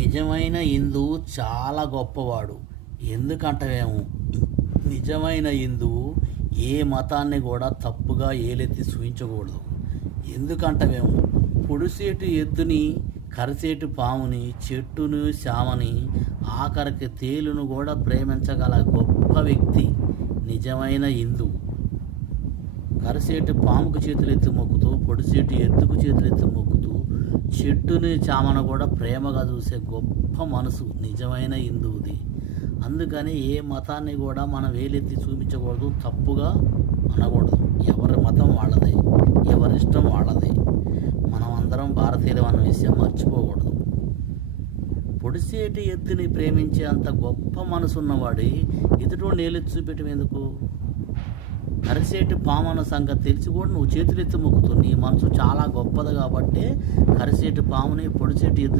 నిజమైన హిందువు చాలా గొప్పవాడు. ఎందుకంటవేమో, నిజమైన హిందువు ఏ మతాన్ని కూడా తప్పుగా ఏలెత్తి చూపించకూడదు. ఎందుకంటవేమో, పొడిసేటు ఎద్దుని, కరిసేటు పాముని, చెట్టును, శామని, ఆఖరికి తేలును కూడా ప్రేమించగల గొప్ప వ్యక్తి నిజమైన హిందువు. కరిసేటు పాముకు చేతులెత్తి మొక్కుతూ, పొడిసేటు ఎద్దుకు చేతులెత్తి మొక్కుతూ, చెట్టుని, చామను కూడా ప్రేమగా చూసే గొప్ప మనసు నిజమైన హిందువుది. అందుకని ఏ మతాన్ని కూడా మనం వేలెత్తి చూపించకూడదు, తప్పుగా అనకూడదు. ఎవరి మతం వాళ్ళదే, ఎవరిష్టం వాళ్ళదే. మనం అందరం భారతీయులు అన్న విషయం మర్చిపోకూడదు. పొడిసేటి ఎత్తుని ప్రేమించే అంత గొప్ప మనసున్నవాడి ఎదుటోడిని ఏలెత్తి చూపెట్టం ఎందుకు? కరిసేటి పామన్న సంగతి తెలిసి కూడా నువ్వు చేతులెత్తి మొక్కుతావు. నీ మనసు చాలా గొప్పది కాబట్టి కరిసేటి పాముని, పొడిసేటి ఎద్దు